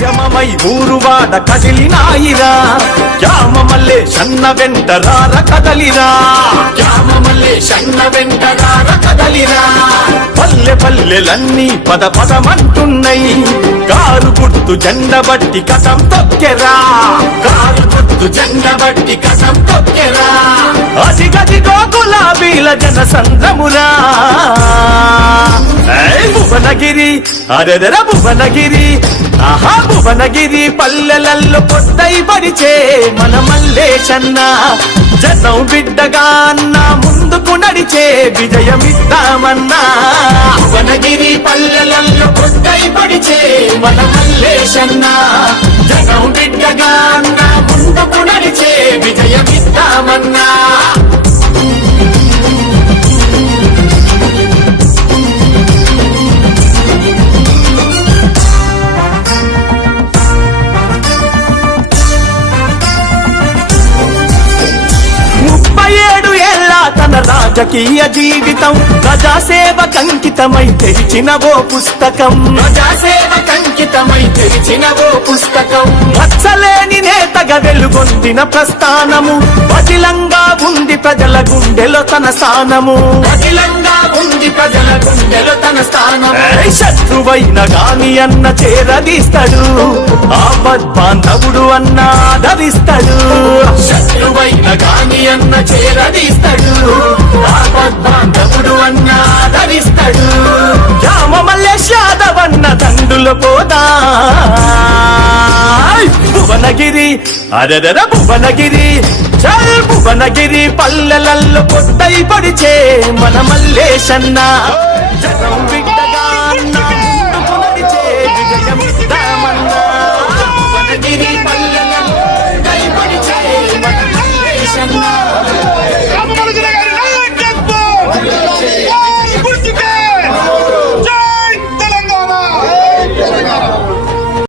కాడ కదిలినాయిరా. యామ మల్లే సన్న వెంట రార కదలిరా. యామ మల్లే సన్న వెంట రార కదలిరా. పల్లె పల్లెలన్నీ పద పదమంటున్నాయి. కారు గుర్తు జెండ బట్టి కసం తొక్కెరా. కారు గుర్తు జెండ బట్టి కసం తొక్కెరా. అది గదిగో గులాబీల జన సంద్రమురా భువనగిరి అరెదర భువనగిరి. ఆహా భువనగిరి పల్లెలల్లో పొద్దై పరిచే మన మల్లేశన్న. జనం బిడ్డగా అన్న ముందుకు నడిచే విజయమిద్దామన్నా. భువనగిరి పల్లెలల్లో పొద్దై పడిచే మన మల్లేశన్న. జనం బిడ్డగా అన్న ముందుకు నడిచే విజయమిద్దామన్నా. రాజకీయ జీవితం ప్రజాసేవ కంకితమై తెరిచిన ఓ పుస్తకం. ప్రజాసేవ కంకితమై తెరిచిన ఓ పుస్తకం. మచ్చలేని నేతగా వెలుగొందిన ప్రస్థానము. పటిలంగా ఉంది ప్రజల గుండెలో తన స్థానము. పటిలంగా ఉంది ప్రజల గుండెలో తన స్థానం శత్రువైన గాని అన్న చేరదీస్తాడు. ఆపద్ బాంధవుడు అన్న ఆదరిస్తాడు. శత్రువైన శాదవన్న దండులు పోదా భువనగిరి అరదర భువనగిరి చల్ భువనగిరి పల్లెలల్లో పొట్టై పడిచే మన మల్లేశన్న. జనం పడిచే మన మల్లేశన్న.